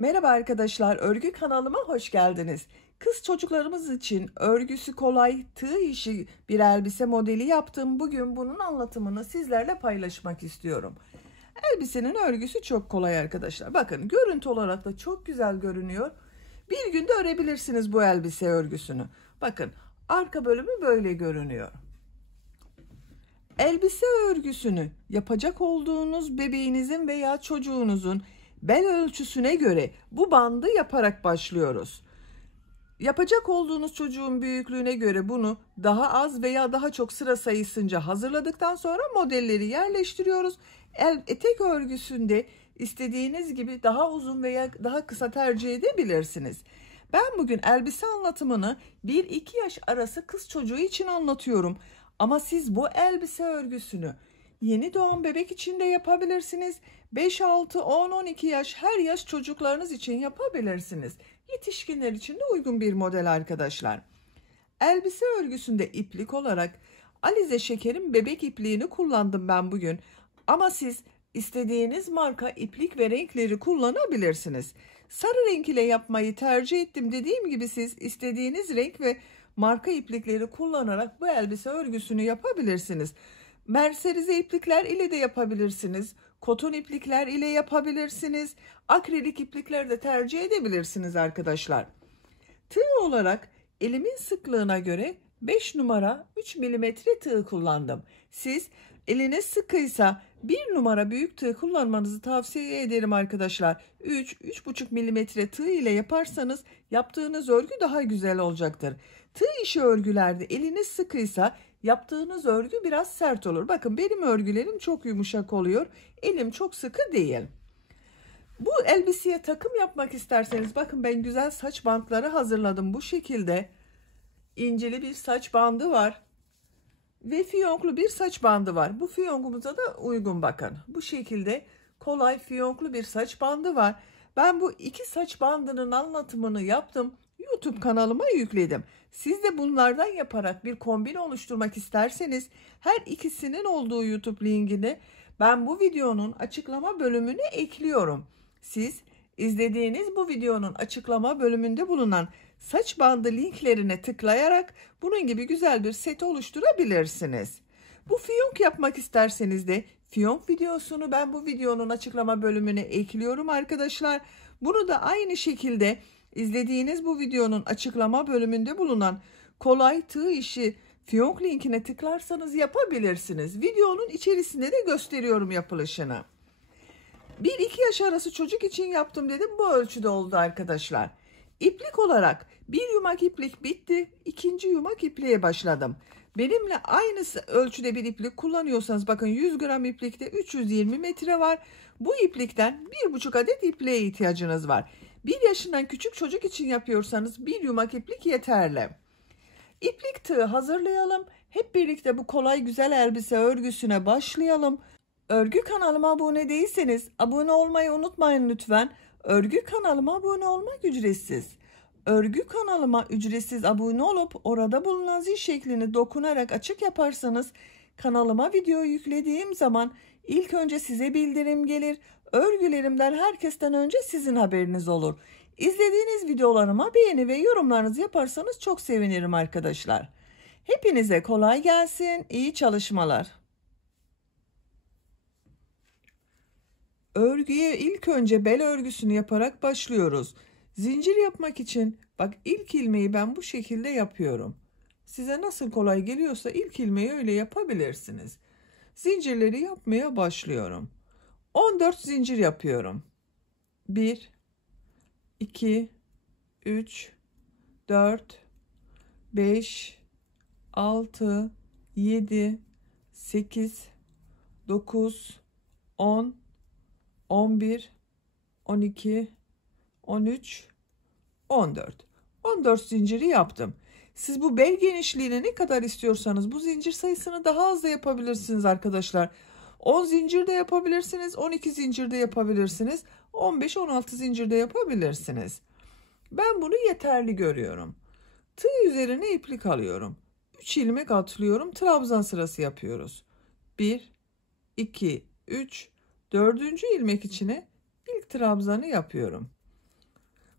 Merhaba arkadaşlar, örgü kanalıma hoş geldiniz. Kız çocuklarımız için örgüsü kolay, tığ işi bir elbise modeli yaptım. Bugün bunun anlatımını sizlerle paylaşmak istiyorum. Elbisenin örgüsü çok kolay arkadaşlar. Bakın görüntü olarak da çok güzel görünüyor. Bir günde örebilirsiniz bu elbise örgüsünü. Bakın arka bölümü böyle görünüyor. Elbise örgüsünü yapacak olduğunuz bebeğinizin veya çocuğunuzun bel ölçüsüne göre bu bandı yaparak başlıyoruz. Yapacak olduğunuz çocuğun büyüklüğüne göre bunu daha az veya daha çok sıra sayısınca hazırladıktan sonra modelleri yerleştiriyoruz. Etek örgüsünde istediğiniz gibi daha uzun veya daha kısa tercih edebilirsiniz. Ben bugün elbise anlatımını 1-2 yaş arası kız çocuğu için anlatıyorum. Ama siz bu elbise örgüsünü yeni doğan bebek için de yapabilirsiniz. 5, 6, 10, 12 yaş her yaş çocuklarınız için yapabilirsiniz. Yetişkinler için de uygun bir model arkadaşlar. Elbise örgüsünde iplik olarak Alize Şeker'in bebek ipliğini kullandım ben bugün. Ama siz istediğiniz marka iplik ve renkleri kullanabilirsiniz. Sarı renk ile yapmayı tercih ettim. Dediğim gibi siz istediğiniz renk ve marka iplikleri kullanarak bu elbise örgüsünü yapabilirsiniz. Merserize iplikler ile de yapabilirsiniz. Koton iplikler ile yapabilirsiniz. Akrilik iplikler de tercih edebilirsiniz arkadaşlar. Tığ olarak elimin sıklığına göre 5 numara 3 milimetre tığ kullandım. Siz eliniz sıkıysa 1 numara büyük tığ kullanmanızı tavsiye ederim arkadaşlar. 3-3,5 milimetre tığ ile yaparsanız yaptığınız örgü daha güzel olacaktır. Tığ işi örgülerde eliniz sıkıysa yaptığınız örgü biraz sert olur. Bakın benim örgülerim çok yumuşak oluyor. Elim çok sıkı değil. Bu elbiseye takım yapmak isterseniz bakın ben güzel saç bantları hazırladım. Bu şekilde inceli bir saç bandı var. Ve fiyonklu bir saç bandı var. Bu fiyonkumuza da uygun bakın. Bu şekilde kolay fiyonklu bir saç bandı var. Ben bu iki saç bandının anlatımını yaptım. YouTube kanalıma yükledim. Siz de bunlardan yaparak bir kombin oluşturmak isterseniz her ikisinin olduğu YouTube linkini ben bu videonun açıklama bölümüne ekliyorum. Siz izlediğiniz bu videonun açıklama bölümünde bulunan saç bandı linklerine tıklayarak bunun gibi güzel bir set oluşturabilirsiniz. Bu fiyonk yapmak isterseniz de fiyonk videosunu ben bu videonun açıklama bölümüne ekliyorum arkadaşlar. Bunu da aynı şekilde izlediğiniz bu videonun açıklama bölümünde bulunan kolay tığ işi fiyonk linkine tıklarsanız yapabilirsiniz. Videonun içerisinde de gösteriyorum yapılışını. 1-2 yaş arası çocuk için yaptım dedim. Bu ölçüde oldu arkadaşlar. İplik olarak bir yumak iplik bitti. İkinci yumak ipliğe başladım. Benimle aynı ölçüde bir iplik kullanıyorsanız bakın 100 gram iplikte 320 metre var. Bu iplikten 1,5 adet ipliğe ihtiyacınız var. 1 yaşından küçük çocuk için yapıyorsanız bir yumak iplik yeterli. İplik tığı hazırlayalım. Hep birlikte bu kolay güzel elbise örgüsüne başlayalım. Örgü kanalıma abone değilseniz abone olmayı unutmayın lütfen. Örgü kanalıma abone olmak ücretsiz. Örgü kanalıma ücretsiz abone olup orada bulunan zil şeklini dokunarak açık yaparsanız kanalıma video yüklediğim zaman ilk önce size bildirim gelir. Örgülerimden herkesten önce sizin haberiniz olur. İzlediğiniz videolarıma beğeni ve yorumlarınızı yaparsanız çok sevinirim arkadaşlar. Hepinize kolay gelsin, iyi çalışmalar. Örgüye ilk önce bel örgüsünü yaparak başlıyoruz. Zincir yapmak için bak ilk ilmeği ben bu şekilde yapıyorum. Size nasıl kolay geliyorsa ilk ilmeği öyle yapabilirsiniz. Zincirleri yapmaya başlıyorum. 14 zincir yapıyorum. 1 2 3 4 5 6 7 8 9 10 11 12 13 14 14 zinciri yaptım. Siz bu bel genişliğine ne kadar istiyorsanız bu zincir sayısını daha az da yapabilirsiniz arkadaşlar. 10 zincir de yapabilirsiniz, 12 zincir de yapabilirsiniz, 15-16 zincir de yapabilirsiniz. Ben bunu yeterli görüyorum. Tığ üzerine iplik alıyorum. 3 ilmek atlıyorum, trabzan sırası yapıyoruz. 1 2 3 4. ilmek içine ilk trabzanı yapıyorum.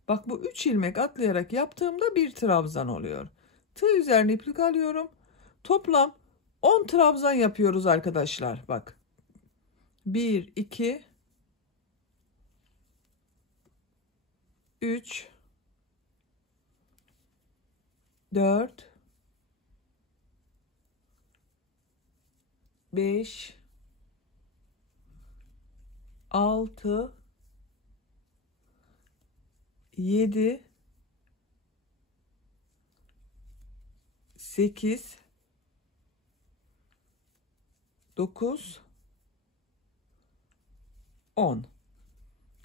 Bak bu 3 ilmek atlayarak yaptığımda bir trabzan oluyor. Tığ üzerine iplik alıyorum. Toplam 10 trabzan yapıyoruz arkadaşlar. Bak. 1, 2, 3, 4, 5, 6, 7, 8, 9, 10.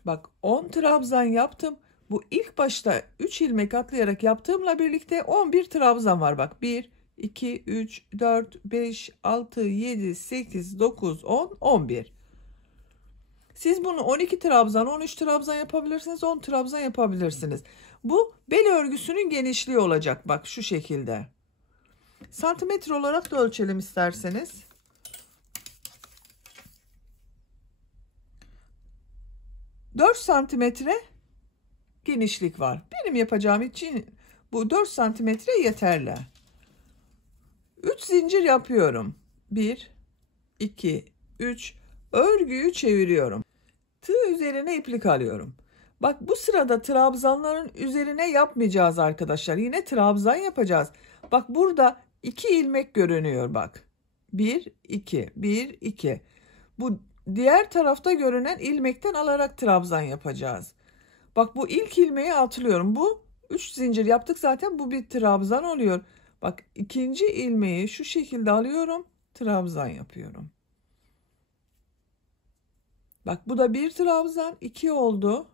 Bak 10 trabzan yaptım. Bu ilk başta 3 ilmek atlayarak yaptığımla birlikte 11 trabzan var. Bak 1, 2, 3, 4, 5, 6, 7, 8, 9, 10, 11. Siz bunu 12 trabzan, 13 trabzan yapabilirsiniz, 10 trabzan yapabilirsiniz. Bu bel örgüsünün genişliği olacak. Bak şu şekilde. Santimetre olarak da ölçelim isterseniz. 4 santimetre genişlik var. Benim yapacağım için bu 4 santimetre yeterli. 3 zincir yapıyorum. 1, 2, 3. Örgüyü çeviriyorum. Tığ üzerine iplik alıyorum. Bak bu sırada trabzanların üzerine yapmayacağız arkadaşlar. Yine trabzan yapacağız. Bak burada 2 ilmek görünüyor bak. 1, 2, 1, 2. Bu diğer tarafta görünen ilmekten alarak trabzan yapacağız. Bak bu ilk ilmeği atlıyorum. Bu 3 zincir yaptık zaten, bu bir trabzan oluyor. Bak ikinci ilmeği şu şekilde alıyorum. Trabzan yapıyorum. Bak bu da bir trabzan, 2 oldu.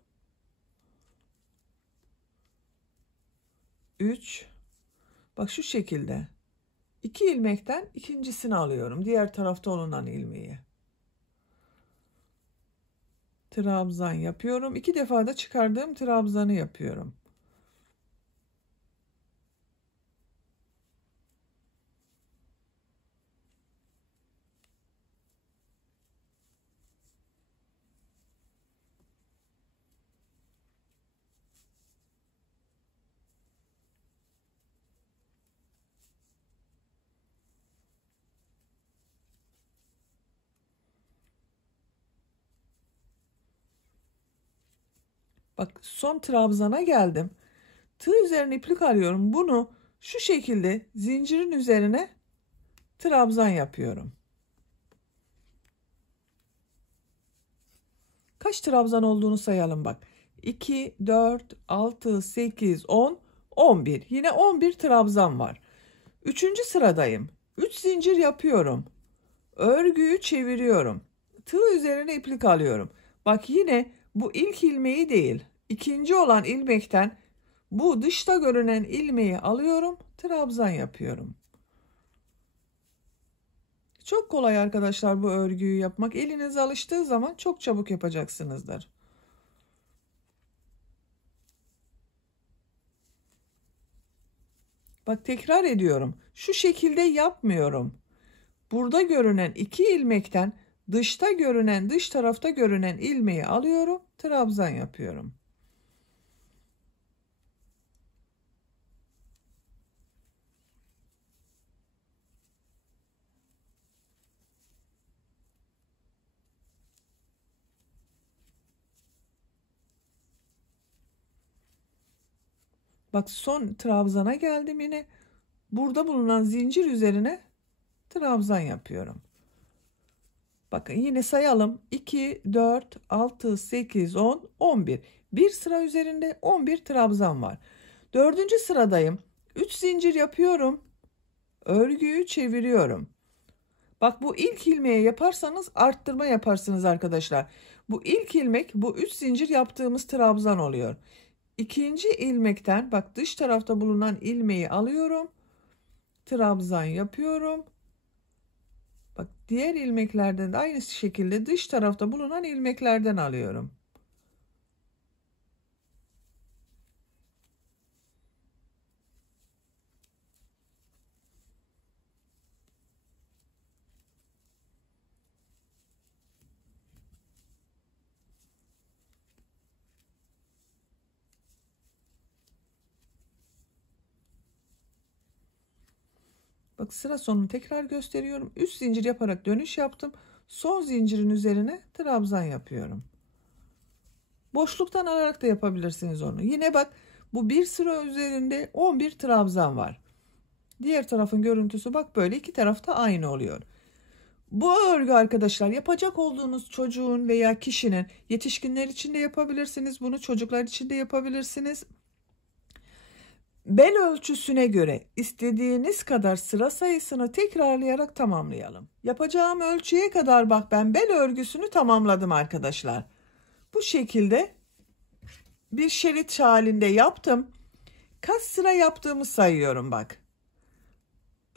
3. Bak şu şekilde. 2 ilmekten ikincisini alıyorum. Diğer tarafta olunan ilmeği. Trabzan yapıyorum. 2 defa da çıkardığım trabzanı yapıyorum. Bak son trabzana geldim. Tığ üzerine iplik alıyorum. Bunu şu şekilde zincirin üzerine trabzan yapıyorum. Kaç trabzan olduğunu sayalım bak. 2, 4, 6, 8, 10, 11. Yine 11 trabzan var. Üçüncü sıradayım. 3 zincir yapıyorum. Örgüyü çeviriyorum. Tığ üzerine iplik alıyorum. Bak yine bu ilk ilmeği değil, İkinci olan ilmekten bu dışta görünen ilmeği alıyorum. Trabzan yapıyorum. Çok kolay arkadaşlar bu örgüyü yapmak. Eliniz alıştığı zaman çok çabuk yapacaksınızdır. Bak tekrar ediyorum. Şu şekilde yapmıyorum. Burada görünen 2 ilmekten dışta görünen, dış tarafta görünen ilmeği alıyorum. Trabzan yapıyorum. Bak son trabzana geldim yine. Burada bulunan zincir üzerine trabzan yapıyorum. Bakın yine sayalım. 2, 4, 6, 8, 10, 11. Bir sıra üzerinde 11 trabzan var. Dördüncü sıradayım. 3 zincir yapıyorum. Örgüyü çeviriyorum. Bak bu ilk ilmeği yaparsanız arttırma yaparsınız arkadaşlar. Bu ilk ilmek, bu 3 zincir yaptığımız trabzan oluyor. İkinci ilmekten bak dış tarafta bulunan ilmeği alıyorum. Trabzan yapıyorum. Bak diğer ilmeklerden de aynı şekilde dış tarafta bulunan ilmeklerden alıyorum. Bak sıra sonunu tekrar gösteriyorum. Üst zincir yaparak dönüş yaptım. Son zincirin üzerine trabzan yapıyorum. Boşluktan alarak da yapabilirsiniz onu. Yine bak bu bir sıra üzerinde 11 trabzan var. Diğer tarafın görüntüsü bak böyle, iki tarafta aynı oluyor. Bu örgü arkadaşlar yapacak olduğunuz çocuğun veya kişinin, yetişkinler için de yapabilirsiniz. Bunu çocuklar için de yapabilirsiniz. Bel ölçüsüne göre istediğiniz kadar sıra sayısını tekrarlayarak tamamlayalım. Yapacağım ölçüye kadar bak ben bel örgüsünü tamamladım arkadaşlar. Bu şekilde bir şerit halinde yaptım. Kaç sıra yaptığımı sayıyorum bak.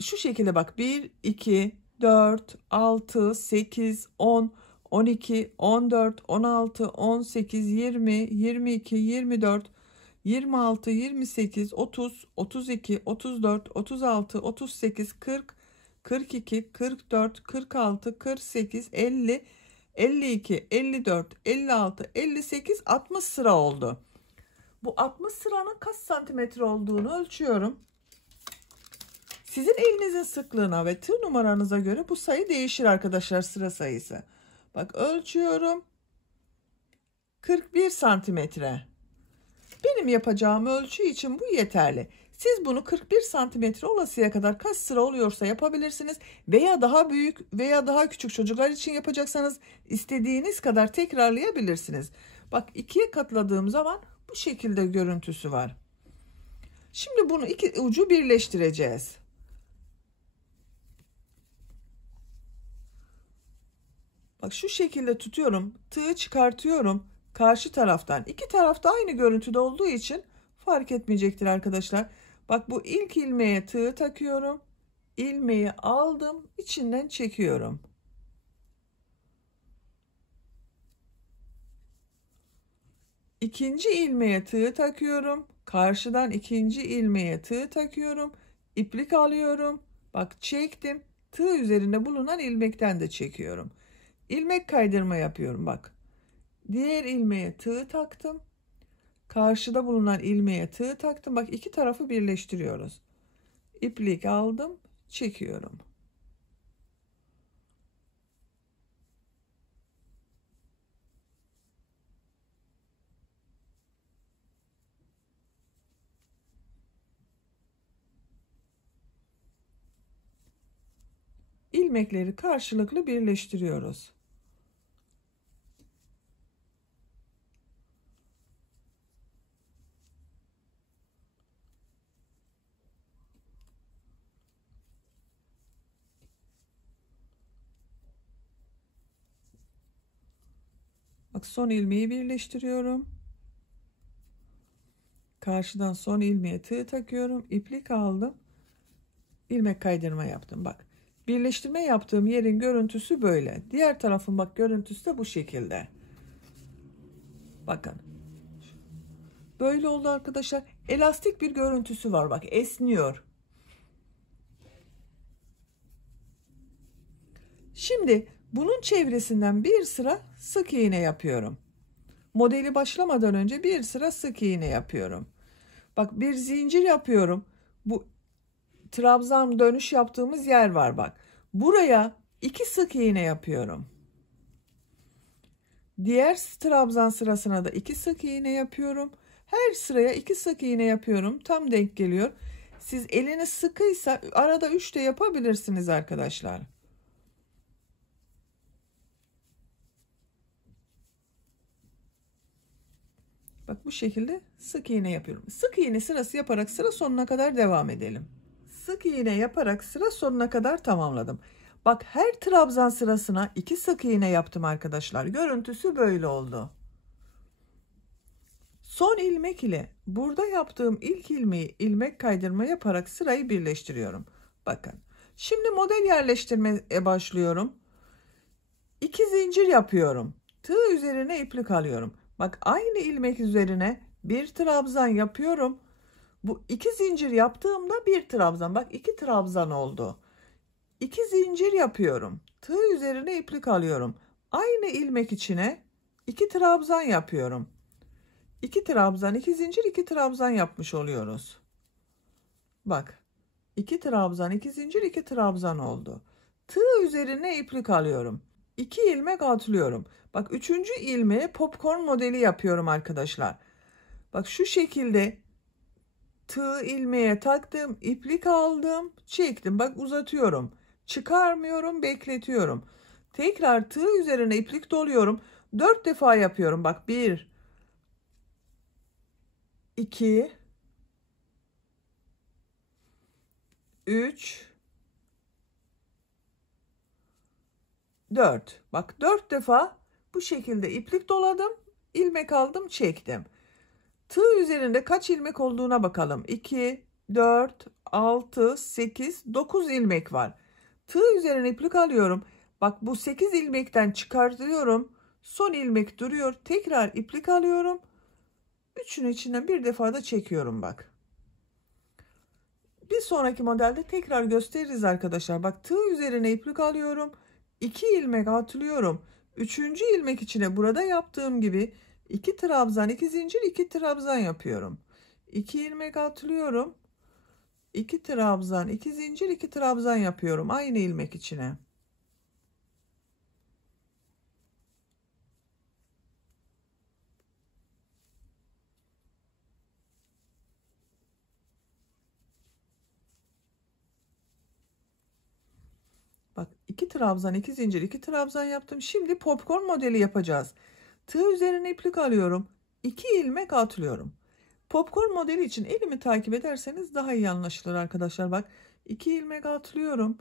Şu şekilde bak 1, 2, 4, 6, 8, 10, 12, 14, 16, 18, 20, 22, 24, 26, 28, 30, 32, 34, 36, 38, 40, 42, 44, 46, 48, 50, 52, 54, 56, 58, 60 sıra oldu. Bu 60 sıranın kaç santimetre olduğunu ölçüyorum. Sizin elinizin sıklığına ve tığ numaranıza göre bu sayı değişir arkadaşlar, sıra sayısı. Bak ölçüyorum. 41 santimetre. Benim yapacağım ölçü için bu yeterli. Siz bunu 41 santimetre olasıya kadar kaç sıra oluyorsa yapabilirsiniz. Veya daha büyük veya daha küçük çocuklar için yapacaksanız istediğiniz kadar tekrarlayabilirsiniz. Bak ikiye katladığım zaman bu şekilde görüntüsü var. Şimdi bunu iki ucu birleştireceğiz. Bak şu şekilde tutuyorum. Tığı çıkartıyorum. Karşı taraftan. İki tarafta aynı görüntüde olduğu için fark etmeyecektir arkadaşlar. Bak bu ilk ilmeğe tığı takıyorum. İlmeği aldım. İçinden çekiyorum. İkinci ilmeğe tığı takıyorum. Karşıdan ikinci ilmeğe tığı takıyorum. İplik alıyorum. Bak çektim. Tığ üzerinde bulunan ilmekten de çekiyorum. İlmek kaydırma yapıyorum bak. Diğer ilmeğe tığ taktım. Karşıda bulunan ilmeğe tığ taktım. Bak iki tarafı birleştiriyoruz. İplik aldım, çekiyorum. İlmekleri karşılıklı birleştiriyoruz. Bak son ilmeği birleştiriyorum. Karşıdan son ilmeğe tığ takıyorum. İplik aldım. İlmek kaydırma yaptım. Bak. Birleştirme yaptığım yerin görüntüsü böyle. Diğer tarafın bak görüntüsü de bu şekilde. Bakın. Böyle oldu arkadaşlar. Elastik bir görüntüsü var. Bak esniyor. Şimdi bunun çevresinden bir sıra sık iğne yapıyorum. Modeli başlamadan önce bir sıra sık iğne yapıyorum. Bak bir zincir yapıyorum. Bu trabzan dönüş yaptığımız yer var bak. Buraya 2 sık iğne yapıyorum. Diğer trabzan sırasına da 2 sık iğne yapıyorum. Her sıraya 2 sık iğne yapıyorum. Tam denk geliyor. Siz eliniz sıkıysa arada 3 de yapabilirsiniz arkadaşlar. Bak bu şekilde sık iğne yapıyorum. Sık iğne sırası yaparak sıra sonuna kadar devam edelim. Sık iğne yaparak sıra sonuna kadar tamamladım. Bak her trabzan sırasına 2 sık iğne yaptım arkadaşlar. Görüntüsü böyle oldu. Son ilmek ile burada yaptığım ilk ilmeği ilmek kaydırma yaparak sırayı birleştiriyorum. Bakın. Şimdi model yerleştirmeye başlıyorum. 2 zincir yapıyorum. Tığ üzerine iplik alıyorum. Bak aynı ilmek üzerine bir trabzan yapıyorum. Bu 2 zincir yaptığımda bir trabzan. Bak 2 trabzan oldu. 2 zincir yapıyorum. Tığ üzerine iplik alıyorum. Aynı ilmek içine 2 trabzan yapıyorum. 2 trabzan, 2 zincir, 2 trabzan yapmış oluyoruz. Bak. 2 trabzan, 2 zincir, 2 trabzan oldu. Tığ üzerine iplik alıyorum. 2 ilmek atlıyorum. Bak 3. ilmeğe popcorn modeli yapıyorum arkadaşlar. Bak şu şekilde tığ ilmeğe taktım, iplik aldım, çektim. Bak uzatıyorum. Çıkarmıyorum, bekletiyorum. Tekrar tığ üzerine iplik doluyorum. 4 defa yapıyorum. Bak 1, 2, 3, 4. Bak 4 defa bu şekilde iplik doladım, ilmek aldım, çektim. Tığ üzerinde kaç ilmek olduğuna bakalım. 2, 4, 6, 8, 9 ilmek var. Tığ üzerine iplik alıyorum. Bak bu 8 ilmekten çıkartıyorum. Son ilmek duruyor. Tekrar iplik alıyorum. Üçünün içinden bir defa da çekiyorum bak. Bir sonraki modelde tekrar gösteririz arkadaşlar. Bak tığ üzerine iplik alıyorum. 2 ilmek atlıyorum. Üçüncü ilmek içine burada yaptığım gibi 2 trabzan, 2 zincir, 2 trabzan yapıyorum. 2 ilmek atlıyorum. 2 trabzan, 2 zincir, 2 trabzan yapıyorum aynı ilmek içine. Bak 2 trabzan, 2 zincir, 2 trabzan yaptım. Şimdi popcorn modeli yapacağız. Tığ üzerine iplik alıyorum. 2 ilmek atlıyorum. Popcorn modeli için elimi takip ederseniz daha iyi anlaşılır arkadaşlar. Bak 2 ilmek atlıyorum.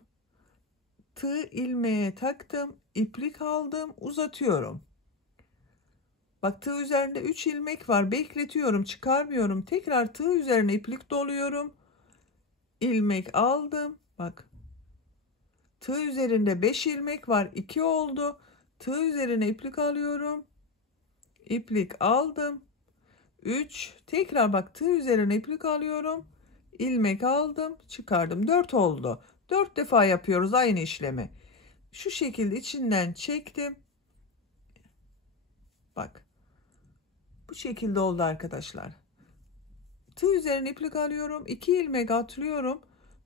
Tığ ilmeğe taktım. İplik aldım. Uzatıyorum. Bak tığ üzerinde 3 ilmek var. Bekletiyorum. Çıkarmıyorum. Tekrar tığ üzerine iplik doluyorum. İlmek aldım. Bak. Tığ üzerinde 5 ilmek var. 2 oldu. Tığ üzerine iplik alıyorum. İplik aldım. 3. Tekrar bak tığ üzerine iplik alıyorum. İlmek aldım. Çıkardım. 4 oldu. 4 defa yapıyoruz aynı işlemi. Şu şekilde içinden çektim. Bak. Bu şekilde oldu arkadaşlar. Tığ üzerine iplik alıyorum. 2 ilmek atlıyorum.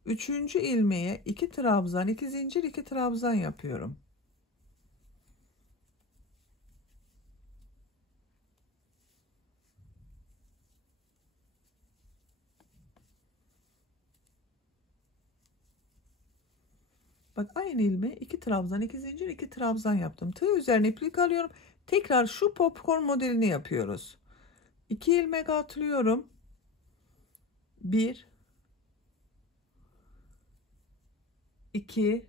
Üçüncü ilmeğe 2 trabzan, 2 zincir, 2 trabzan yapıyorum. Bak aynı ilmeğe 2 trabzan, 2 zincir, 2 trabzan yaptım. Tığ üzerine iplik alıyorum. Tekrar şu popcorn modelini yapıyoruz. 2 ilmek atlıyorum. 1, 2,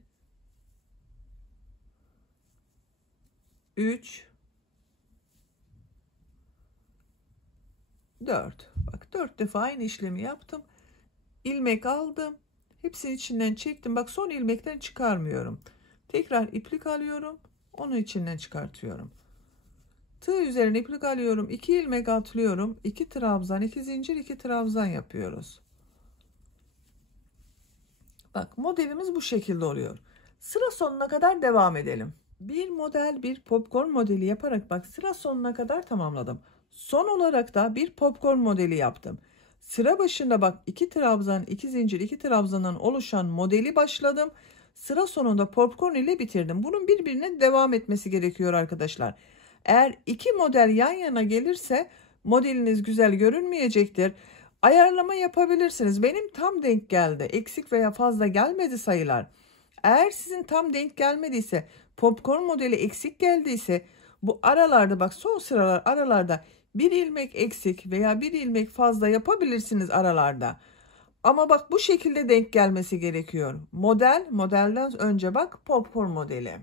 3, 4. Bak 4 defa aynı işlemi yaptım. İlmek aldım. Hepsini içinden çektim. Bak son ilmekten çıkarmıyorum. Tekrar iplik alıyorum. Onu içinden çıkartıyorum. Tığ üzerine iplik alıyorum. 2 ilmek atlıyorum. 2 trabzan, 2 zincir, 2 trabzan yapıyoruz. Bak modelimiz bu şekilde oluyor. Sıra sonuna kadar devam edelim. Bir model, bir popcorn modeli yaparak bak sıra sonuna kadar tamamladım. Son olarak da bir popcorn modeli yaptım. Sıra başında bak 2 trabzan, 2 zincir, 2 trabzandan oluşan modeli başladım. Sıra sonunda popcorn ile bitirdim. Bunun birbirine devam etmesi gerekiyor arkadaşlar. Eğer iki model yan yana gelirse modeliniz güzel görünmeyecektir. Ayarlama yapabilirsiniz. Benim tam denk geldi. Eksik veya fazla gelmedi sayılar. Eğer sizin tam denk gelmediyse, popcorn modeli eksik geldiyse bu aralarda bak son sıralar aralarda bir ilmek eksik veya bir ilmek fazla yapabilirsiniz aralarda. Ama bak bu şekilde denk gelmesi gerekiyor. Modelden önce bak popcorn modeli.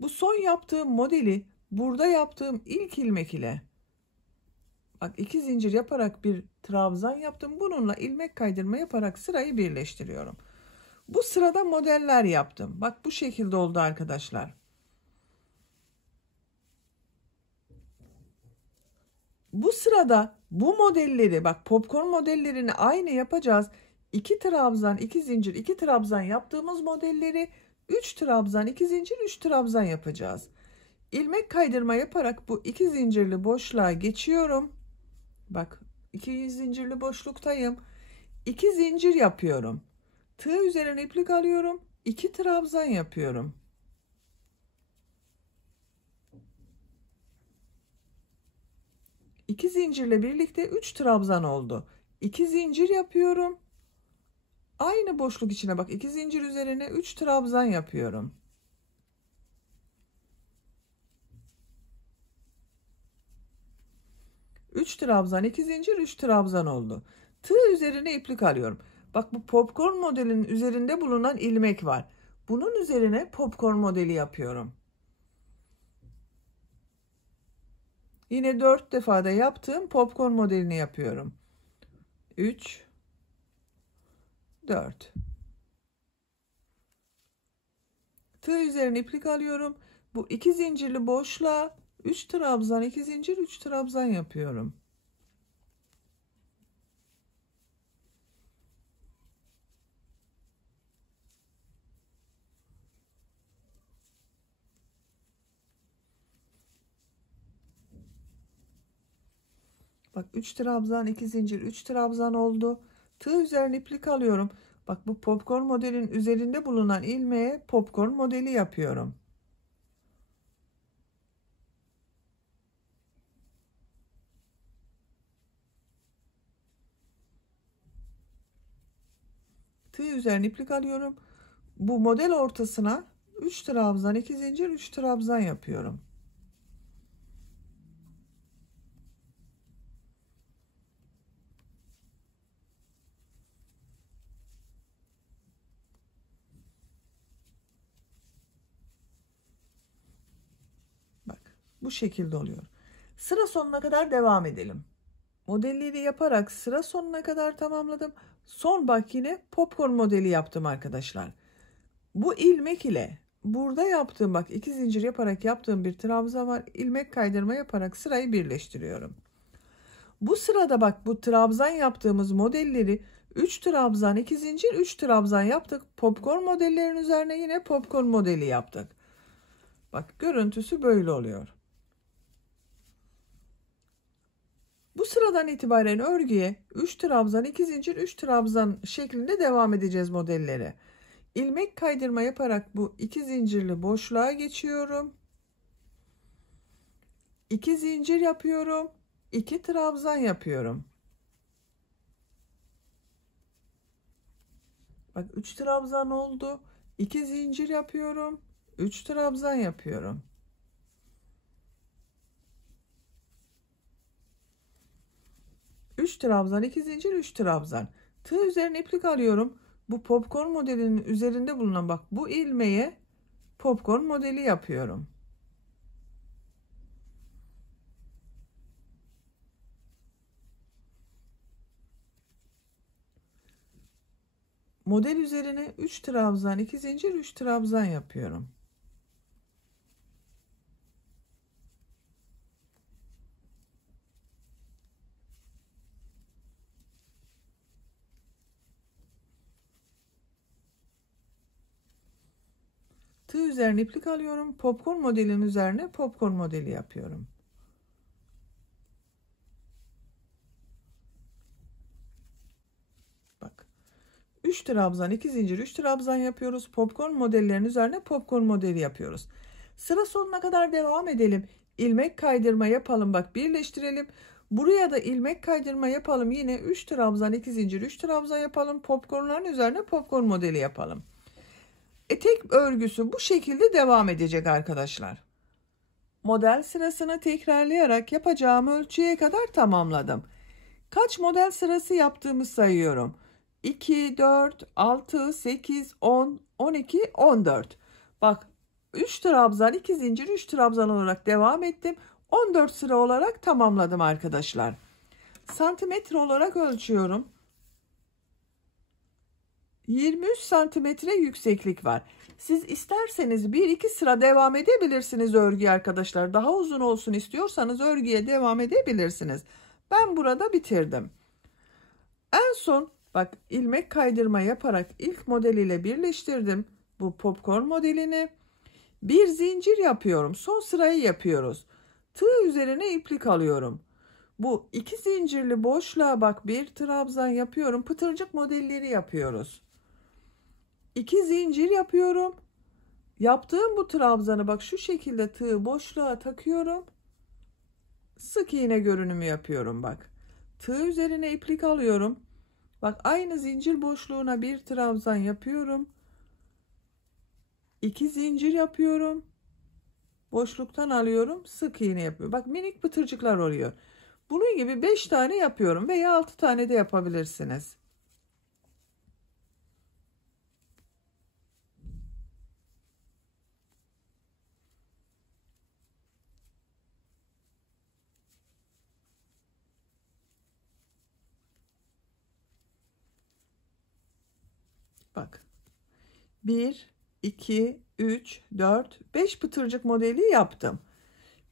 Bu son yaptığım modeli burada yaptığım ilk ilmek ile bak 2 zincir yaparak bir trabzan yaptım. Bununla ilmek kaydırma yaparak sırayı birleştiriyorum. Bu sırada modeller yaptım. Bak bu şekilde oldu arkadaşlar. Bu sırada bu modelleri bak popcorn modellerini aynı yapacağız. 2 trabzan, 2 zincir, 2 trabzan yaptığımız modelleri 3 trabzan, 2 zincir, 3 trabzan yapacağız. İlmek kaydırma yaparak bu 2 zincirli boşluğa geçiyorum. Bak 2 zincirli boşluktayım. 2 zincir yapıyorum. Tığ üzerine iplik alıyorum. 2 trabzan yapıyorum. İki zincirle birlikte 3 trabzan oldu. 2 zincir yapıyorum. Aynı boşluk içine bak, 2 zincir üzerine 3 trabzan yapıyorum. Üç trabzan, 2 zincir, 3 trabzan oldu. Tığ üzerine iplik alıyorum. Bak, bu popcorn modelinin üzerinde bulunan ilmek var. Bunun üzerine popcorn modeli yapıyorum. Yine 4 defada yaptığım popcorn modelini yapıyorum. 3 4. Tığ üzerine iplik alıyorum. Bu 2 zincirli boşluğa 3 trabzan, 2 zincir, 3 trabzan yapıyorum. Bak, 3 trabzan, 2 zincir, 3 trabzan oldu. Tığ üzerine iplik alıyorum. Bak, bu popcorn modelin üzerinde bulunan ilmeğe popcorn modeli yapıyorum. Tığ üzerine iplik alıyorum. Bu model ortasına 3 trabzan, 2 zincir, 3 trabzan yapıyorum. Bak, bu şekilde oluyor. Sıra sonuna kadar devam edelim. Modelleri yaparak sıra sonuna kadar tamamladım. Son bak, yine popcorn modeli yaptım arkadaşlar. Bu ilmek ile burada yaptığım, bak, 2 zincir yaparak yaptığım bir trabzan var. İlmek kaydırma yaparak sırayı birleştiriyorum. Bu sırada bak, bu trabzan yaptığımız modelleri 3 trabzan, 2 zincir, 3 trabzan yaptık. Popcorn modellerin üzerine yine popcorn modeli yaptık. Bak, görüntüsü böyle oluyor. Bu sıradan itibaren örgüye 3 trabzan, 2 zincir, 3 trabzan şeklinde devam edeceğiz modelleri. İlmek kaydırma yaparak bu 2 zincirli boşluğa geçiyorum. 2 zincir yapıyorum. 2 trabzan yapıyorum. Bak, 3 trabzan oldu. 2 zincir yapıyorum. 3 trabzan yapıyorum. Üç trabzan, 2 zincir, 3 trabzan. Tığ üzerine iplik alıyorum. Bu popcorn modelinin üzerinde bulunan, bak, bu ilmeğe popcorn modeli yapıyorum. Model üzerine 3 trabzan, 2 zincir, 3 trabzan yapıyorum. Tığ üzerine iplik alıyorum. Popcorn modelinin üzerine popcorn modeli yapıyorum. Bak. 3 trabzan, 2 zincir, 3 trabzan yapıyoruz. Popcorn modellerin üzerine popcorn modeli yapıyoruz. Sıra sonuna kadar devam edelim. İlmek kaydırma yapalım. Bak, birleştirelim. Buraya da ilmek kaydırma yapalım. Yine 3 trabzan, 2 zincir, 3 trabzan yapalım. Popcornların üzerine popcorn modeli yapalım. Etek örgüsü bu şekilde devam edecek arkadaşlar. Model sırasını tekrarlayarak yapacağım ölçüye kadar tamamladım. Kaç model sırası yaptığımı sayıyorum. 2, 4, 6, 8, 10, 12, 14. Bak, 3 trabzan, 2 zincir, 3 trabzan olarak devam ettim. 14 sıra olarak tamamladım arkadaşlar. Santimetre olarak ölçüyorum. 23 santimetre yükseklik var. Siz isterseniz 1-2 sıra devam edebilirsiniz örgüye arkadaşlar. Daha uzun olsun istiyorsanız örgüye devam edebilirsiniz. Ben burada bitirdim. En son bak, ilmek kaydırma yaparak ilk model ile birleştirdim. Bu popcorn modelini. Bir zincir yapıyorum. Son sırayı yapıyoruz. Tığ üzerine iplik alıyorum. Bu iki zincirli boşluğa bak, bir trabzan yapıyorum. Pıtırcık modelleri yapıyoruz. 2 zincir yapıyorum. Yaptığım bu trabzanı bak şu şekilde tığ boşluğa takıyorum. Sık iğne görünümü yapıyorum bak. Tığ üzerine iplik alıyorum. Bak aynı zincir boşluğuna bir trabzan yapıyorum. 2 zincir yapıyorum. Boşluktan alıyorum. Sık iğne yapıyorum. Bak minik pıtırcıklar oluyor. Bunun gibi 5 tane yapıyorum veya 6 tane de yapabilirsiniz. Bak. 1, 2, 3, 4, 5 pıtırcık modeli yaptım.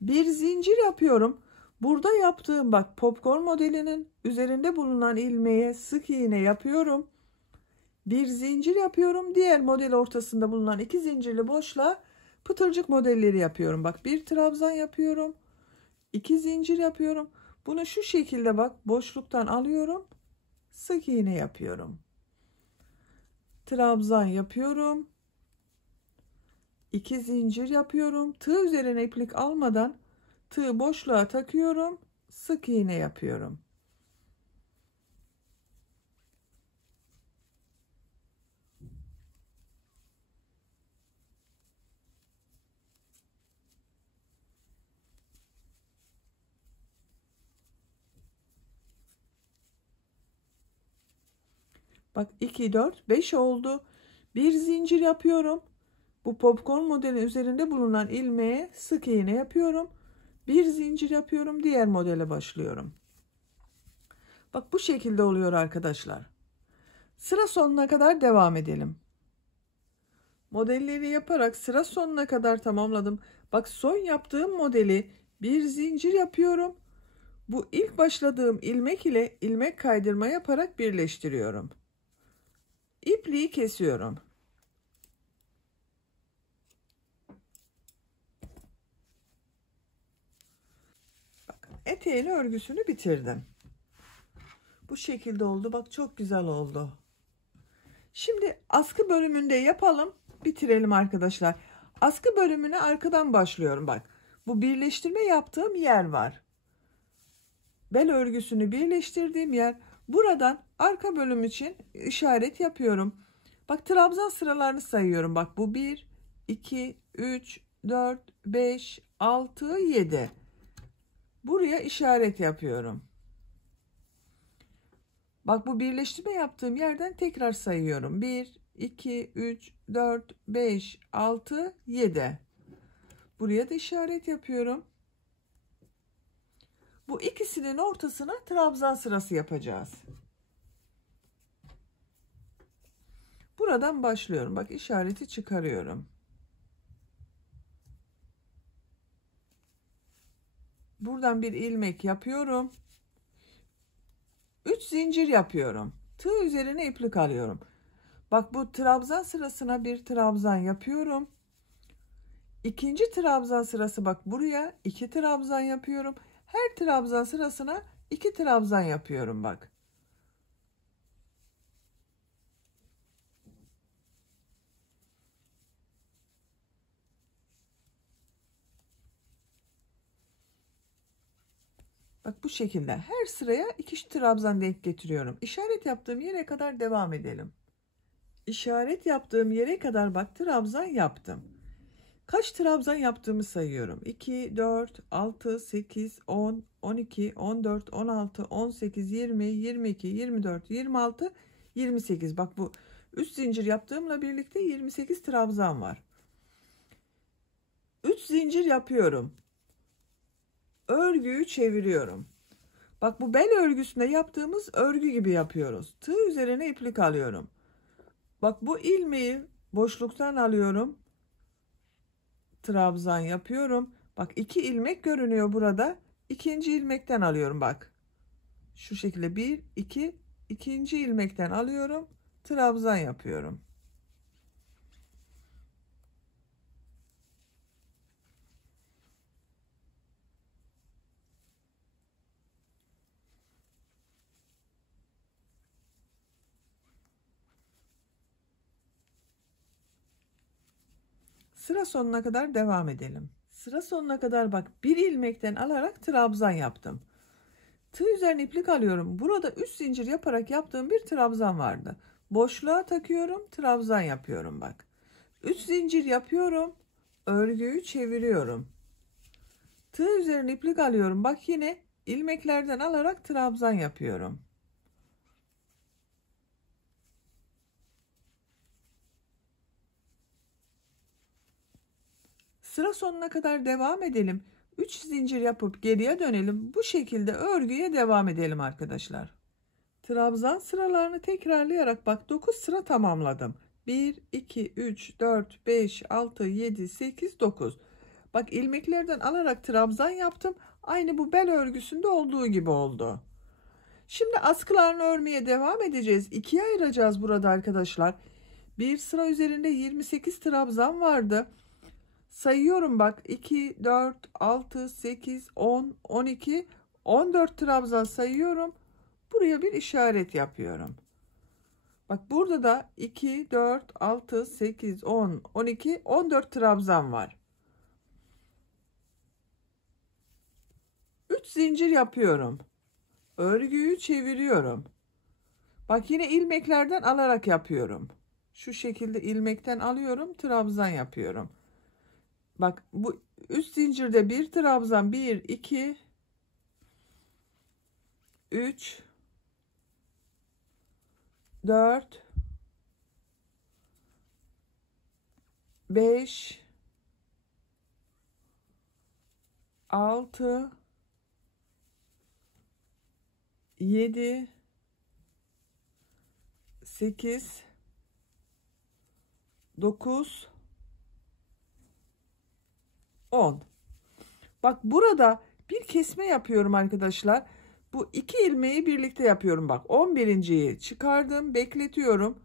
Bir zincir yapıyorum. Burada yaptığım bak popcorn modelinin üzerinde bulunan ilmeğe sık iğne yapıyorum. Bir zincir yapıyorum. Diğer model ortasında bulunan 2 zincirli boşluğa pıtırcık modelleri yapıyorum. Bak bir trabzan yapıyorum. 2 zincir yapıyorum. Bunu şu şekilde bak boşluktan alıyorum. Sık iğne yapıyorum. Trabzan yapıyorum. 2 zincir yapıyorum. Tığ üzerine iplik almadan tığ boşluğa takıyorum. Sık iğne yapıyorum. Bak 2, 4, 5 oldu. Bir zincir yapıyorum. Bu popcorn modeli üzerinde bulunan ilmeğe sık iğne yapıyorum. Bir zincir yapıyorum. Diğer modele başlıyorum. Bak bu şekilde oluyor arkadaşlar. Sıra sonuna kadar devam edelim. Modelleri yaparak sıra sonuna kadar tamamladım. Bak son yaptığım modeli bir zincir yapıyorum. Bu ilk başladığım ilmek ile ilmek kaydırma yaparak birleştiriyorum. İpliği kesiyorum. Bakın eteğin örgüsünü bitirdim. Bu şekilde oldu. Bak çok güzel oldu. Şimdi askı bölümünde yapalım. Bitirelim arkadaşlar. Askı bölümüne arkadan başlıyorum bak. Bu birleştirme yaptığım yer var. Bel örgüsünü birleştirdiğim yer. Buradan arka bölüm için işaret yapıyorum. Bak trabzan sıralarını sayıyorum. Bak bu 1, 2, 3, 4, 5, 6, 7. Buraya işaret yapıyorum. Bak bu birleştirme yaptığım yerden tekrar sayıyorum. 1, 2, 3, 4, 5, 6, 7. Buraya da işaret yapıyorum. Bu ikisinin ortasına trabzan sırası yapacağız. Buradan başlıyorum. Bak işareti çıkarıyorum. Buradan bir ilmek yapıyorum. 3 zincir yapıyorum. Tığ üzerine iplik alıyorum. Bak bu trabzan sırasına bir trabzan yapıyorum. İkinci trabzan sırası bak buraya 2 trabzan yapıyorum. Her trabzan sırasına 2 trabzan yapıyorum bak. Bak bu şekilde her sıraya 2 trabzan denk getiriyorum. İşaret yaptığım yere kadar devam edelim. İşaret yaptığım yere kadar bak trabzan yaptım. Kaç trabzan yaptığımı sayıyorum. 2, 4, 6, 8, 10, 12, 14, 16, 18, 20, 22, 24, 26, 28. Bak bu 3 zincir yaptığımla birlikte 28 trabzan var. 3 zincir yapıyorum. Örgüyü çeviriyorum. Bak bu bel örgüsünde yaptığımız örgü gibi yapıyoruz. Tığ üzerine iplik alıyorum. Bak bu ilmeği boşluktan alıyorum. Trabzan yapıyorum. Bak 2 ilmek görünüyor burada. İkinci ilmekten alıyorum bak. Şu şekilde 1, 2, ikinci ilmekten alıyorum. Trabzan yapıyorum. Sıra sonuna kadar devam edelim. Sıra sonuna kadar bak bir ilmekten alarak trabzan yaptım. Tığ üzerine iplik alıyorum. Burada 3 zincir yaparak yaptığım bir trabzan vardı. Boşluğa takıyorum, trabzan yapıyorum bak. 3 zincir yapıyorum, örgüyü çeviriyorum. Tığ üzerine iplik alıyorum. Bak yine ilmeklerden alarak trabzan yapıyorum. Sıra sonuna kadar devam edelim. 3 zincir yapıp geriye dönelim. Bu şekilde örgüye devam edelim arkadaşlar. Trabzan sıralarını tekrarlayarak bak 9 sıra tamamladım. 1, 2, 3, 4, 5, 6, 7, 8, 9. Bak ilmeklerden alarak trabzan yaptım. Aynı bu bel örgüsünde olduğu gibi oldu. Şimdi askılarını örmeye devam edeceğiz. İkiye ayıracağız burada arkadaşlar. Bir sıra üzerinde 28 trabzan vardı. Sayıyorum bak 2, 4, 6, 8, 10, 12, 14 trabzan sayıyorum. Buraya bir işaret yapıyorum. Bak burada da 2, 4, 6, 8, 10, 12, 14 trabzan var. 3 zincir yapıyorum. Örgüyü çeviriyorum. Bak yine ilmeklerden alarak yapıyorum. Şu şekilde ilmekten alıyorum, trabzan yapıyorum. Bak bu üst zincirde bir trabzan 1, 2, 3, 4, 5, 6, 7, 8, 9, 10. Bak burada bir kesme yapıyorum arkadaşlar. Bu iki ilmeği birlikte yapıyorum. Bak 11.'yi çıkardım, bekletiyorum.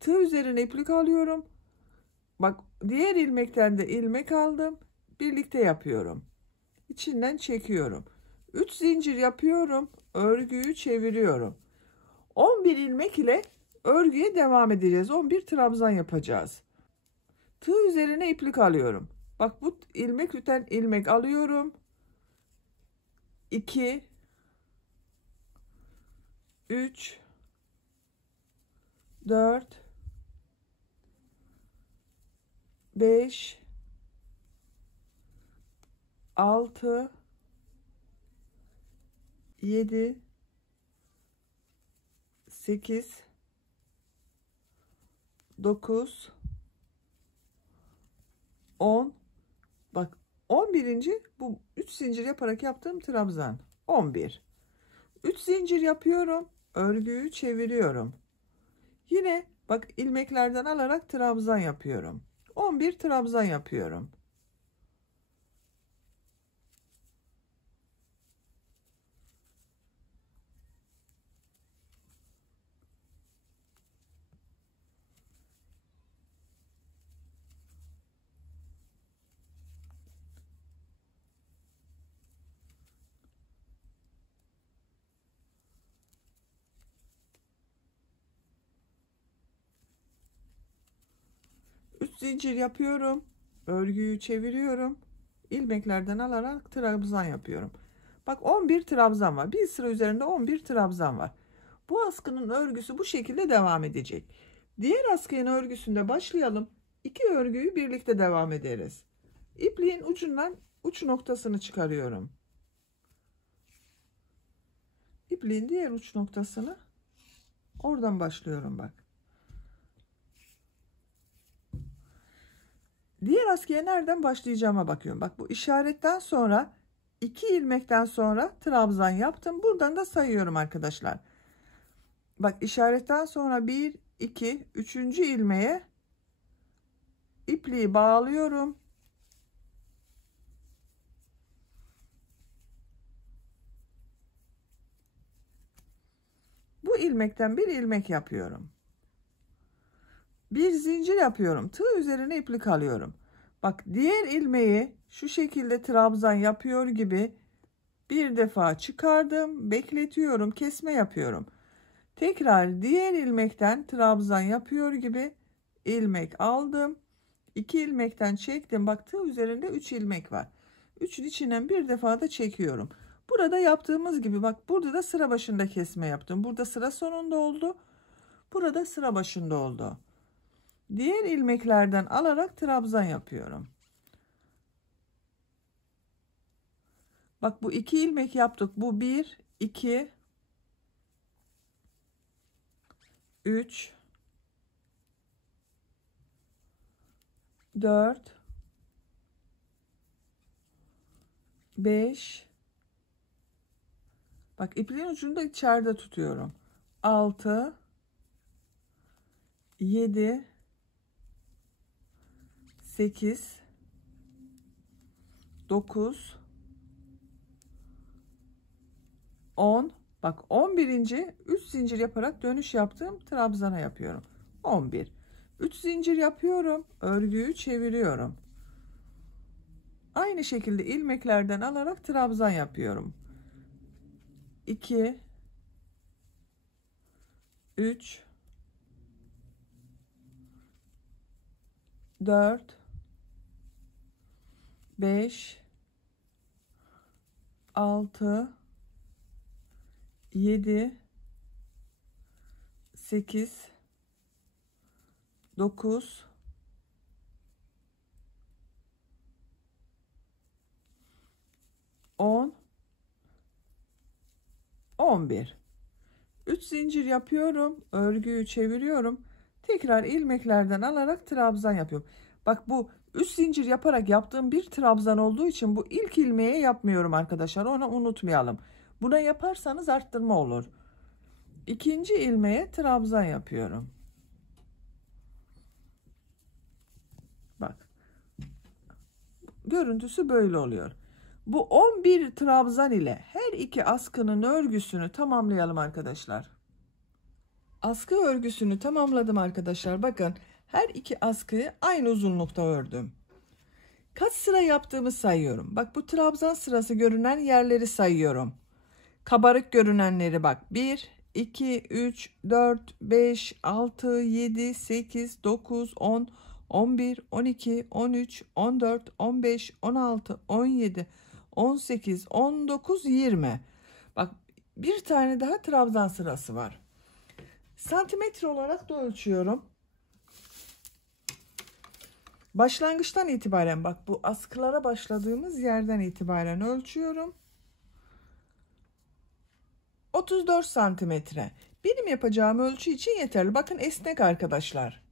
Tığ üzerine iplik alıyorum. Bak diğer ilmekten de ilmek aldım. Birlikte yapıyorum. İçinden çekiyorum. 3 zincir yapıyorum. Örgüyü çeviriyorum. 11 ilmek ile örgüye devam edeceğiz. 11 trabzan yapacağız. Tığ üzerine iplik alıyorum. Bak bu ilmek üten ilmek alıyorum. 2, 3, 4, 5, 6, 7, 8, 9, 10. Bak 11. bu 3 zincir yaparak yaptığım trabzan. 11. 3 zincir yapıyorum. Örgüyü çeviriyorum. Yine bak ilmeklerden alarak trabzan yapıyorum. 11 trabzan yapıyorum. Üç zincir yapıyorum. Örgüyü çeviriyorum. İlmeklerden alarak trabzan yapıyorum. Bak 11 trabzan var. Bir sıra üzerinde 11 trabzan var. Bu askının örgüsü bu şekilde devam edecek. Diğer askının örgüsünde başlayalım. İki örgüyü birlikte devam ederiz. İpliğin ucundan uç noktasını çıkarıyorum. İpliğin diğer uç noktasını oradan başlıyorum bak. Diğer askıya nereden başlayacağıma bakıyorum. Bak bu işaretten sonra 2 ilmekten sonra trabzan yaptım. Buradan da sayıyorum arkadaşlar. Bak işaretten sonra 1, 2, 3. ilmeğe ipliği bağlıyorum. Bu ilmekten bir ilmek yapıyorum. Bir zincir yapıyorum. Tığ üzerine iplik alıyorum. Bak diğer ilmeği şu şekilde trabzan yapıyor gibi bir defa çıkardım, bekletiyorum, kesme yapıyorum. Tekrar diğer ilmekten trabzan yapıyor gibi ilmek aldım. 2 ilmekten çektim. Bak tığ üzerinde 3 ilmek var. 3'ün içinden bir defa da çekiyorum. Burada yaptığımız gibi bak, burada da sıra başında kesme yaptım. Burada sıra sonunda oldu. Burada sıra başında oldu. Diğer ilmeklerden alarak trabzan yapıyorum. Bak bu 2 ilmek yaptık. Bu 1, 2, 3, 4, 5. Bak ipliğin ucunu da içeride tutuyorum. 6, 7, 8, 9, 10. Bak 11. 3 zincir yaparak dönüş yaptığım trabzana yapıyorum. 11. 3 zincir yapıyorum. Örgüyü çeviriyorum. Aynı şekilde ilmeklerden alarak trabzan yapıyorum. 2, 3, 4, 5, 6, 7, 8, 9, 10, 11. 3 zincir yapıyorum. Örgüyü çeviriyorum. Tekrar ilmeklerden alarak trabzan yapıyorum. Bak bu 3 zincir yaparak yaptığım bir trabzan olduğu için bu ilk ilmeğe yapmıyorum arkadaşlar. Onu unutmayalım. Buna yaparsanız arttırma olur. İkinci ilmeğe trabzan yapıyorum. Bak. Görüntüsü böyle oluyor. Bu 11 trabzan ile her iki askının örgüsünü tamamlayalım arkadaşlar. Askı örgüsünü tamamladım arkadaşlar. Bakın her iki askıyı aynı uzunlukta ördüm. Kaç sıra yaptığımı sayıyorum. Bak bu trabzan sırası görünen yerleri sayıyorum. Kabarık görünenleri bak. 1, 2, 3, 4, 5, 6, 7, 8, 9, 10, 11, 12, 13, 14, 15, 16, 17, 18, 19, 20. Bak bir tane daha trabzan sırası var. Santimetre olarak da ölçüyorum. Başlangıçtan itibaren bak bu askılara başladığımız yerden itibaren ölçüyorum. 34 santimetre. Benim yapacağım ölçü için yeterli. Bakın esnek arkadaşlar.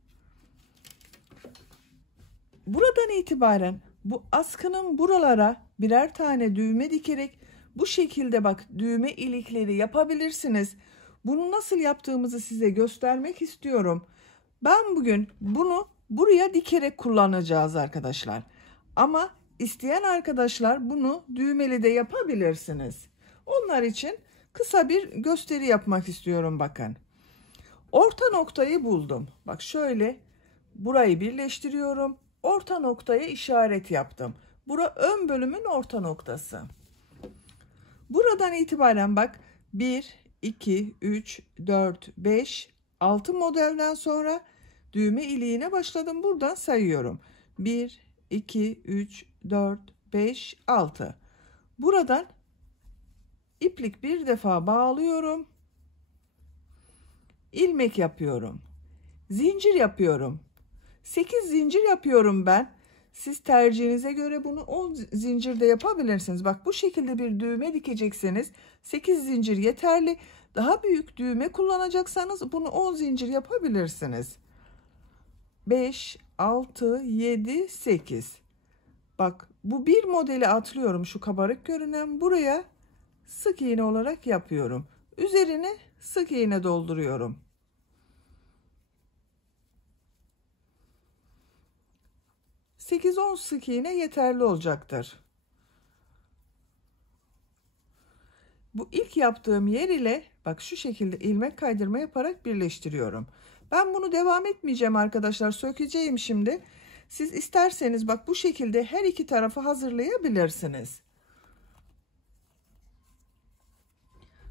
Buradan itibaren bu askının buralara birer tane düğme dikerek bu şekilde bak düğme ilikleri yapabilirsiniz. Bunu nasıl yaptığımızı size göstermek istiyorum. Ben bugün bunu buraya dikerek kullanacağız arkadaşlar. Ama isteyen arkadaşlar bunu düğmeli de yapabilirsiniz. Onlar için kısa bir gösteri yapmak istiyorum bakın. Orta noktayı buldum. Bak şöyle burayı birleştiriyorum. Orta noktaya işaret yaptım. Bura ön bölümün orta noktası. Buradan itibaren bak 1, 2, 3, 4, 5, 6 modelden sonra düğme iliğine başladım. Buradan sayıyorum. 1, 2, 3, 4, 5, 6. Buradan iplik bir defa bağlıyorum. İlmek yapıyorum. Zincir yapıyorum. 8 zincir yapıyorum ben. Siz tercihinize göre bunu 10 zincirde yapabilirsiniz. Bak bu şekilde bir düğme dikecekseniz 8 zincir yeterli. Daha büyük düğme kullanacaksanız bunu 10 zincir yapabilirsiniz. 5, 6, 7, 8. Bak bu bir modeli atlıyorum, şu kabarık görünen buraya sık iğne olarak yapıyorum. Üzerine sık iğne dolduruyorum. 8-10 sık iğne yeterli olacaktır. Bu ilk yaptığım yer ile bak şu şekilde ilmek kaydırma yaparak birleştiriyorum. Ben bunu devam etmeyeceğim arkadaşlar. Sökeceğim şimdi. Siz isterseniz bak bu şekilde her iki tarafı hazırlayabilirsiniz.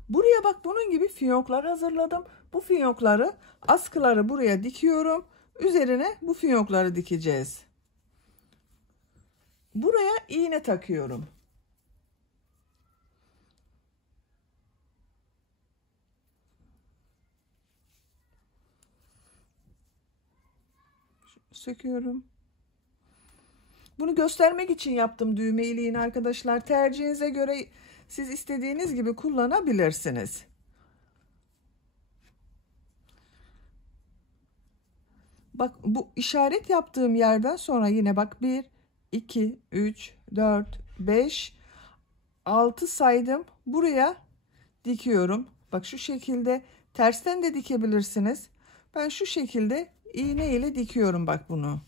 Buraya bak bunun gibi fiyonklar hazırladım. Bu fiyonkları, askıları buraya dikiyorum. Üzerine bu fiyonkları dikeceğiz. Buraya iğne takıyorum. Söküyorum. Bunu göstermek için yaptım düğme iliğini arkadaşlar. Tercihinize göre siz istediğiniz gibi kullanabilirsiniz. Bak bu işaret yaptığım yerden sonra yine bak 1, 2, 3, 4, 5, 6 saydım. Buraya dikiyorum. Bak şu şekilde tersten de dikebilirsiniz. Ben şu şekilde iğne ile dikiyorum bak bunu.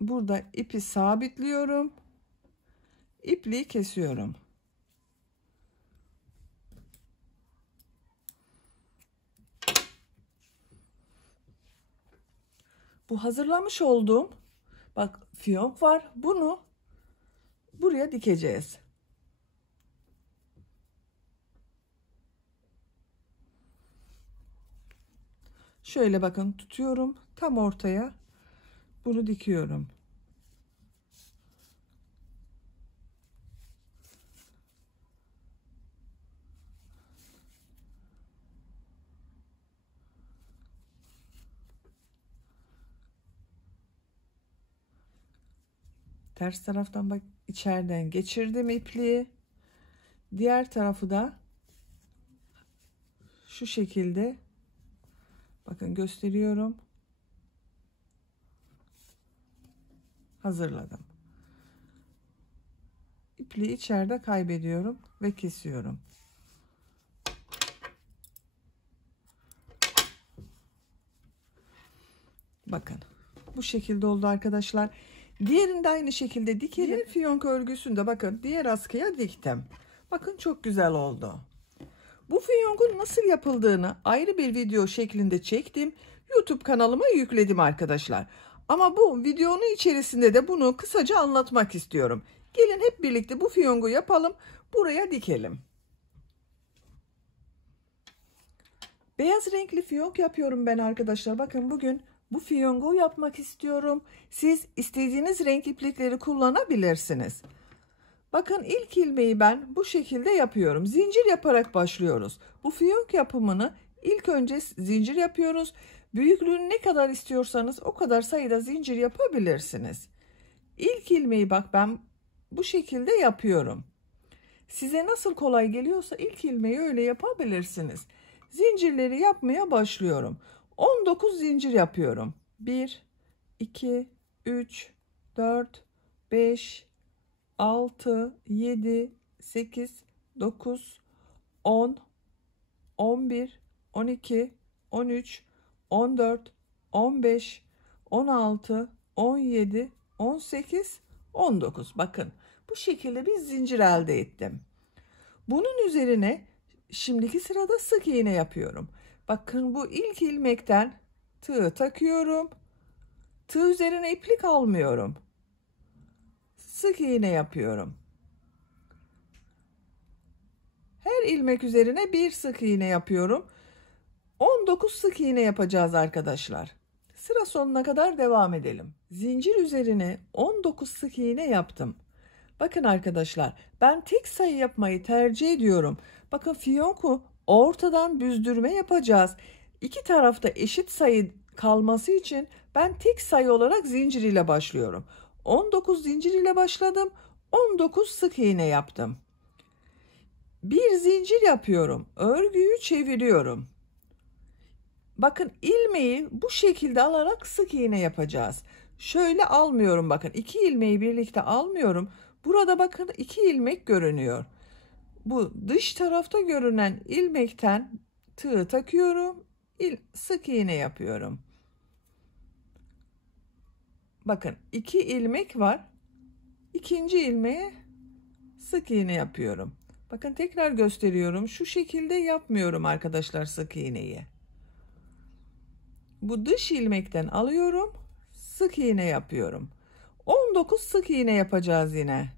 Burada ipi sabitliyorum. İpliği kesiyorum. Bu hazırlamış olduğum bak fiyonk var. Bunu buraya dikeceğiz. Şöyle bakın tutuyorum. Tam ortaya bunu dikiyorum. Ters taraftan bak içeriden geçirdim ipliği. Diğer tarafı da şu şekilde bakın gösteriyorum. Hazırladım. İpliği içeride kaybediyorum ve kesiyorum. Bakın bu şekilde oldu arkadaşlar. Diğerini de aynı şekilde dikelim. Diğer fiyonk örgüsünü de bakın diğer askıya diktim. Bakın çok güzel oldu. Bu fiyonkun nasıl yapıldığını ayrı bir video şeklinde çektim. YouTube kanalıma yükledim arkadaşlar. Ama bu videonun içerisinde de bunu kısaca anlatmak istiyorum. Gelin hep birlikte bu fiyongu yapalım. Buraya dikelim. Beyaz renkli fiyonk yapıyorum ben arkadaşlar. Bakın bugün bu fiyongu yapmak istiyorum. Siz istediğiniz renk iplikleri kullanabilirsiniz. Bakın ilk ilmeği ben bu şekilde yapıyorum. Zincir yaparak başlıyoruz. Bu fiyonk yapımını ilk önce zincir yapıyoruz. Büyüklüğünü ne kadar istiyorsanız o kadar sayıda zincir yapabilirsiniz. İlk ilmeği bak ben bu şekilde yapıyorum. Size nasıl kolay geliyorsa ilk ilmeği öyle yapabilirsiniz. Zincirleri yapmaya başlıyorum. 19 zincir yapıyorum. 1, 2, 3, 4, 5, 6, 7, 8, 9, 10, 11, 12, 13, 14, 15, 16, 17, 18, 19. Bakın bu şekilde bir zincir elde ettim. Bunun üzerine şimdiki sırada sık iğne yapıyorum. Bakın bu ilk ilmekten tığ takıyorum. Tığ üzerine iplik almıyorum. Sık iğne yapıyorum. Her ilmek üzerine bir sık iğne yapıyorum. 19 sık iğne yapacağız arkadaşlar. Sıra sonuna kadar devam edelim. Zincir üzerine 19 sık iğne yaptım. Bakın arkadaşlar ben tek sayı yapmayı tercih ediyorum. Bakın fiyonku ortadan büzdürme yapacağız. İki tarafta eşit sayı kalması için ben tek sayı olarak zincir ile başlıyorum. 19 zincir ile başladım. 19 sık iğne yaptım. Bir zincir yapıyorum. Örgüyü çeviriyorum. Bakın ilmeği bu şekilde alarak sık iğne yapacağız. Şöyle almıyorum bakın. İki ilmeği birlikte almıyorum. Burada bakın iki ilmek görünüyor. Bu dış tarafta görünen ilmekten tığ takıyorum. Sık iğne yapıyorum. Bakın iki ilmek var. İkinci ilmeğe sık iğne yapıyorum. Bakın tekrar gösteriyorum. Şu şekilde yapmıyorum arkadaşlar sık iğneyi. Bu dış ilmekten alıyorum. Sık iğne yapıyorum. 19 sık iğne yapacağız yine.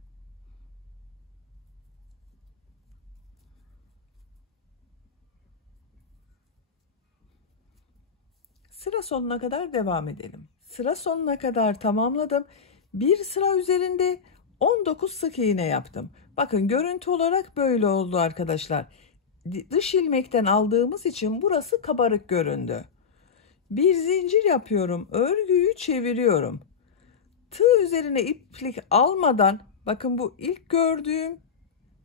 Sıra sonuna kadar devam edelim. Sıra sonuna kadar tamamladım. Bir sıra üzerinde 19 sık iğne yaptım. Bakın görüntü olarak böyle oldu arkadaşlar. Dış ilmekten aldığımız için burası kabarık göründü. Bir zincir yapıyorum. Örgüyü çeviriyorum. Tığ üzerine iplik almadan, bakın bu ilk gördüğüm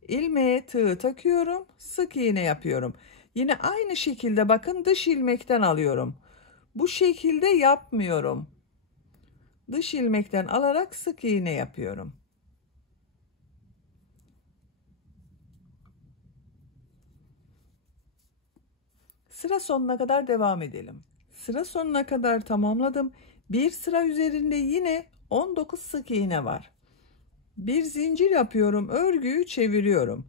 ilmeğe tığı takıyorum. Sık iğne yapıyorum. Yine aynı şekilde bakın dış ilmekten alıyorum. Bu şekilde yapmıyorum. Dış ilmekten alarak sık iğne yapıyorum. Sıra sonuna kadar devam edelim. Sıra sonuna kadar tamamladım. Bir sıra üzerinde yine 19 sık iğne var. Bir zincir yapıyorum. Örgüyü çeviriyorum.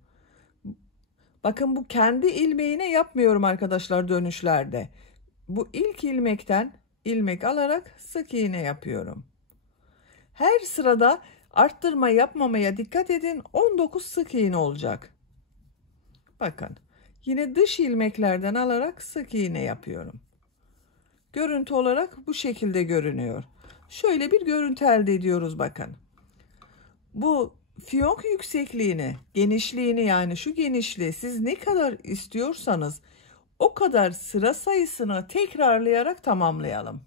Bakın bu kendi ilmeğine yapmıyorum arkadaşlar dönüşlerde. Bu ilk ilmekten ilmek alarak sık iğne yapıyorum. Her sırada arttırma yapmamaya dikkat edin. 19 sık iğne olacak. Bakın yine dış ilmeklerden alarak sık iğne yapıyorum. Görüntü olarak bu şekilde görünüyor. Şöyle bir görüntü elde ediyoruz bakın. Bu fiyonk yüksekliğini, genişliğini, yani şu genişliği siz ne kadar istiyorsanız o kadar sıra sayısını tekrarlayarak tamamlayalım.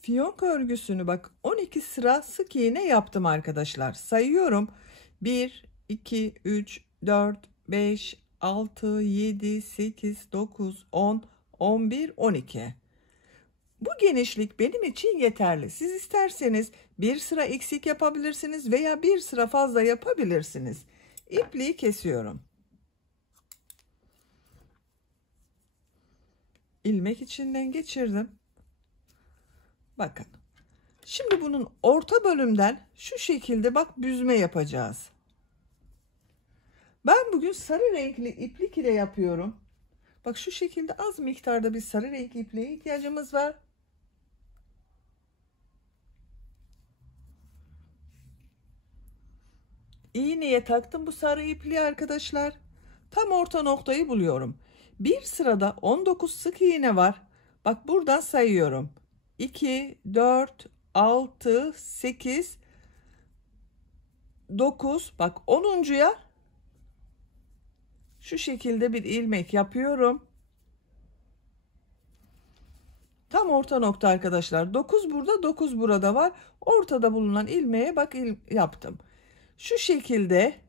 Fiyonk örgüsünü bak 12 sıra sık iğne yaptım arkadaşlar. Sayıyorum. 1, 2, 3, 4, 5, 6, 7, 8, 9, 10, 11, 12. Bu genişlik benim için yeterli. Siz isterseniz bir sıra eksik yapabilirsiniz veya bir sıra fazla yapabilirsiniz. İpliği kesiyorum. İlmek içinden geçirdim. Bakın. Şimdi bunun orta bölümden şu şekilde bak büzme yapacağız. Ben bugün sarı renkli iplik ile yapıyorum. Bak şu şekilde az miktarda bir sarı renk ipliğe ihtiyacımız var. İğneye taktım bu sarı ipliği arkadaşlar. Tam orta noktayı buluyorum. Bir sırada 19 sık iğne var. Bak buradan sayıyorum. 2, 4, 6, 8, 9. Bak 10'uncuya şu şekilde bir ilmek yapıyorum. Tam orta nokta arkadaşlar. 9 burada, 9 burada var. Ortada bulunan ilmeğe bak yaptım. Şu şekilde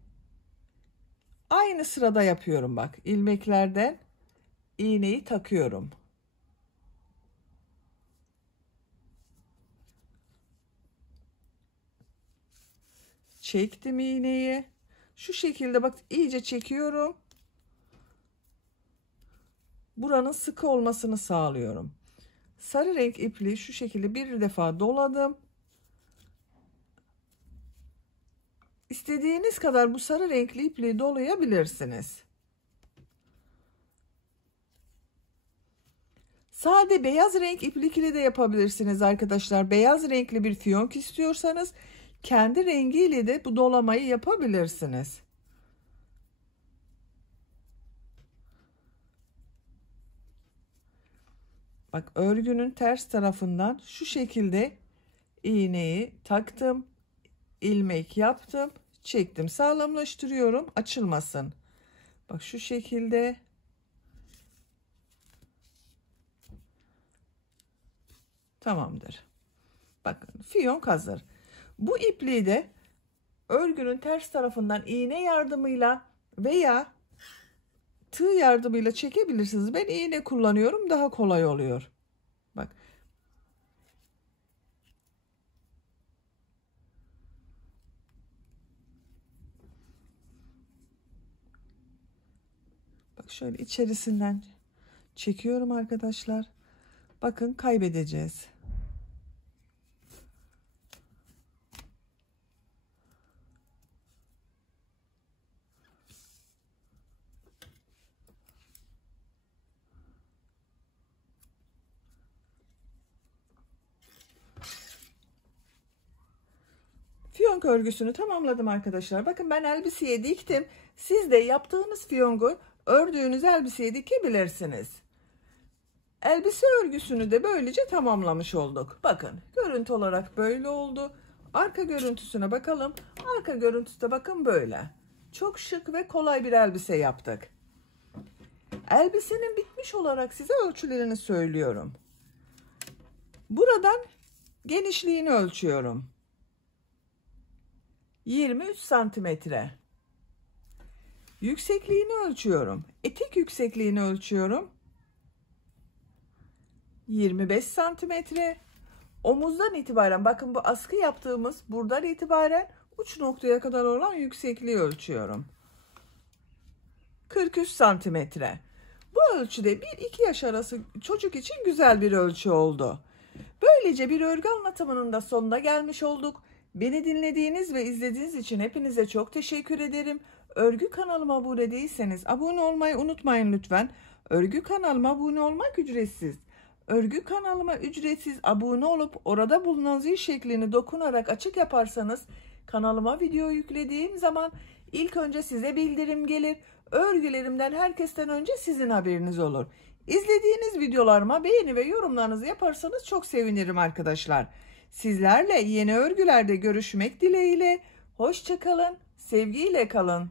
aynı sırada yapıyorum bak. İlmeklerden iğneyi takıyorum. Çektim iğneyi. Şu şekilde bak iyice çekiyorum. Buranın sıkı olmasını sağlıyorum. Sarı renk ipliği şu şekilde bir defa doladım. İstediğiniz kadar bu sarı renkli ipliği dolayabilirsiniz. Sade beyaz renk iplik ile de yapabilirsiniz arkadaşlar. Beyaz renkli bir fiyonk istiyorsanız kendi rengiyle de bu dolamayı yapabilirsiniz. Bak örgünün ters tarafından şu şekilde iğneyi taktım. İlmek yaptım. Çektim. Sağlamlaştırıyorum. Açılmasın. Bak şu şekilde. Tamamdır. Bakın fiyonk hazır. Bu ipliği de örgünün ters tarafından iğne yardımıyla veya tığ yardımıyla çekebilirsiniz. Ben iğne kullanıyorum. Daha kolay oluyor. Bak. Bak şöyle içerisinden çekiyorum arkadaşlar. Bakın kaybedeceğiz. Fiyonk örgüsünü tamamladım arkadaşlar. Bakın ben elbiseye diktim. Siz de yaptığınız fiyongu ördüğünüz elbiseye dikebilirsiniz. Elbise örgüsünü de böylece tamamlamış olduk. Bakın görüntü olarak böyle oldu. Arka görüntüsüne bakalım. Arka görüntüsü de bakın böyle. Çok şık ve kolay bir elbise yaptık. Elbisenin bitmiş olarak size ölçülerini söylüyorum. Buradan genişliğini ölçüyorum. 23 santimetre. Yüksekliğini ölçüyorum. Etek yüksekliğini ölçüyorum. 25 santimetre. Omuzdan itibaren bakın bu askı yaptığımız buradan itibaren uç noktaya kadar olan yüksekliği ölçüyorum. 43 santimetre. Bu ölçüde 1-2 yaş arası çocuk için güzel bir ölçü oldu. Böylece bir örgü anlatımının da sonuna gelmiş olduk. Beni dinlediğiniz ve izlediğiniz için hepinize çok teşekkür ederim. Örgü kanalıma abone değilseniz abone olmayı unutmayın lütfen. Örgü kanalıma abone olmak ücretsiz. Örgü kanalıma ücretsiz abone olup orada bulunan zil şeklini dokunarak açık yaparsanız kanalıma video yüklediğim zaman ilk önce size bildirim gelir. Örgülerimden herkesten önce sizin haberiniz olur. İzlediğiniz videolarıma beğeni ve yorumlarınızı yaparsanız çok sevinirim arkadaşlar. Sizlerle yeni örgülerde görüşmek dileğiyle. Hoşça kalın, sevgiyle kalın.